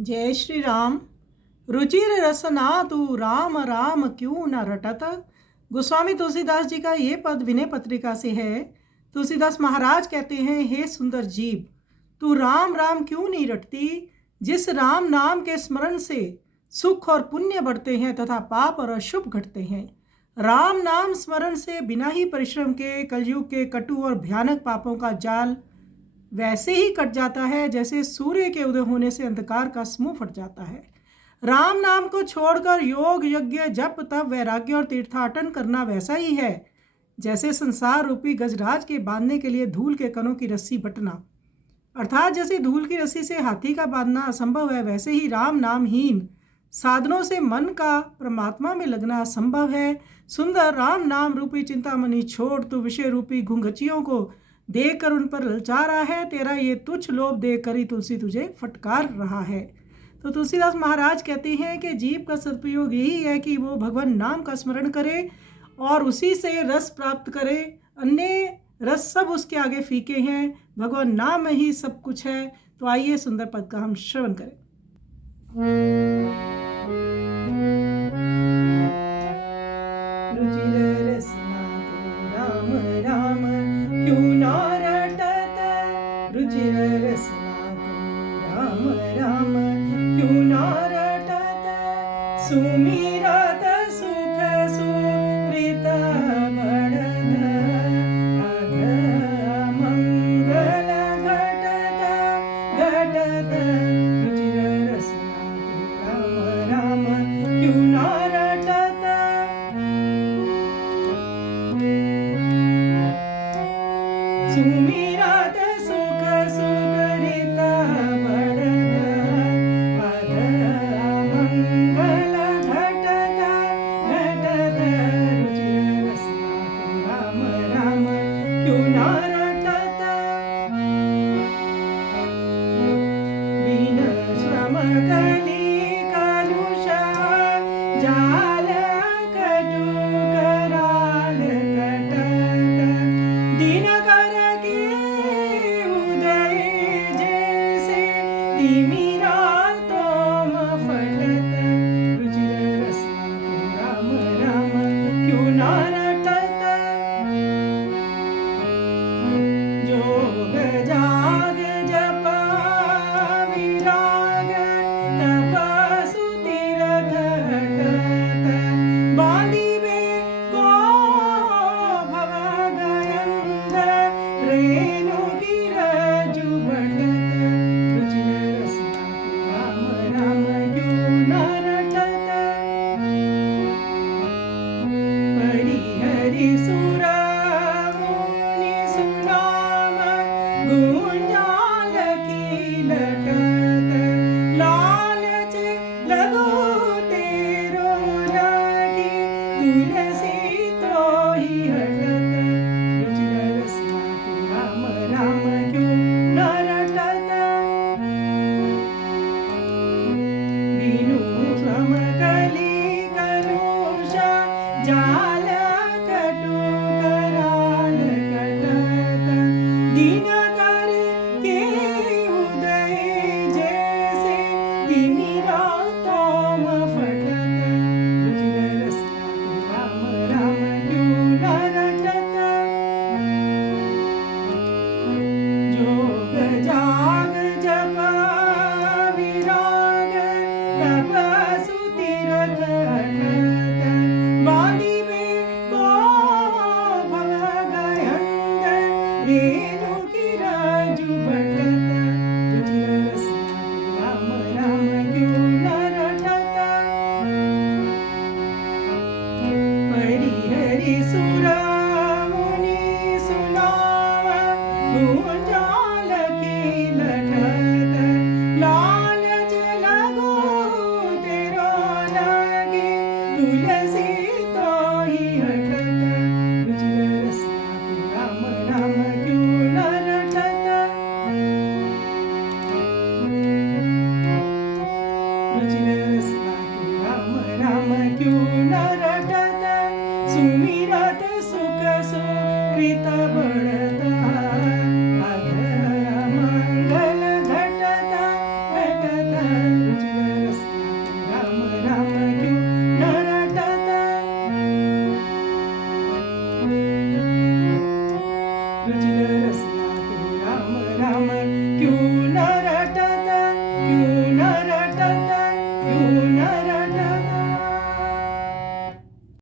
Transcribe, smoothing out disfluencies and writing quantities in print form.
जय श्री राम। रुचिर रसना तू राम राम क्यों न रटत। गोस्वामी तुलसीदास जी का ये पद विनय पत्रिका से है। तुलसीदास महाराज कहते हैं, हे सुंदर जीव, तू राम राम क्यों नहीं रटती। जिस राम नाम के स्मरण से सुख और पुण्य बढ़ते हैं तथा पाप और अशुभ घटते हैं। राम नाम स्मरण से बिना ही परिश्रम के कलयुग के कटु और भयानक पापों का जाल वैसे ही कट जाता है जैसे सूर्य के उदय होने से अंधकार का समूह फट जाता है। राम नाम को छोड़कर योग यज्ञ जप तप वैराग्य और तीर्थाटन करना वैसा ही है जैसे संसार रूपी गजराज के बांधने के लिए धूल के कणों की रस्सी बटना। अर्थात जैसे धूल की रस्सी से हाथी का बांधना असंभव है, वैसे ही राम नामहीन साधनों से मन का परमात्मा में लगना असंभव है। सुंदर राम नाम रूपी चिंतामणि छोड़, तू विषय रूपी घुंघचियों को देखकर उन पर ललचा रहा है। तेरा ये तुच्छ लोभ देखकर ही तुलसी तुझे फटकार रहा है। तो तुलसीदास महाराज कहते हैं कि जीव का सदुपयोग यही है कि वो भगवान नाम का स्मरण करे और उसी से रस प्राप्त करे। अन्य रस सब उसके आगे फीके हैं, भगवान नाम में ही सब कुछ है। तो आइए सुंदर पद का हम श्रवण करें। रुचिर रसना तू राम राम क्यों न रटत। रुचिर रसना तू राम राम क्यों न रटत। सुमिरत सुख सुकृत बढ़त अघ मंगल घटत घटत। रुचिर रसना तू राम राम क्यों न रटत। सुमिरत सुख सुकृत बढ़त अघ मंगल घटत घटत। रुचिर रसना तू राम राम क्यों न रटत। बिन श्रम कली कलुष जाल कटु कराल कटत। दिन कर के उदय जैसे तिमिरा तोम फटत। रुचिर रसना तू राम राम क्यों न रटत। जोग जाग जप विराग तपसु तीरथ हटत। बांधिबे को भव गयंध रेणु गिरजु बटत। रुचिर रसना तू राम राम क्यों न रटत। परिहरि सुर मुनि सुनाम गुंजाल की लटत। लालच लगो तेरो लगी तुलसी तो ही हटत। रुचिर रसना तू राम राम क्यों न रटत। बिनु श्रम कली कलुष जाल कटु कराल कटत। दिन कर के उदय जैसे तिमिरा तोम फटत। रुचिर रसना तू राम राम क्यों न रटत। जोग जाग जप विराग तपसु तीरथ हटत। बांधिबे को भव गयंध रेणु गिरजु बटत। रुचिर रसना तू राम राम क्यों न रटत। परिहरि सुर मुनि सुनाव गुंजाल की लटत। लालच लगो तेरो लगी तुलसी तो ही हटत। रुचिर रसना तू राम राम क्यों न रटत। रुचिर रसना तू राम राम क्यों न रटत। सुमिरत सुख सुकृत बढ़त अघ मंगल घटत घटत। रुचिर रसना तू राम राम क्यों न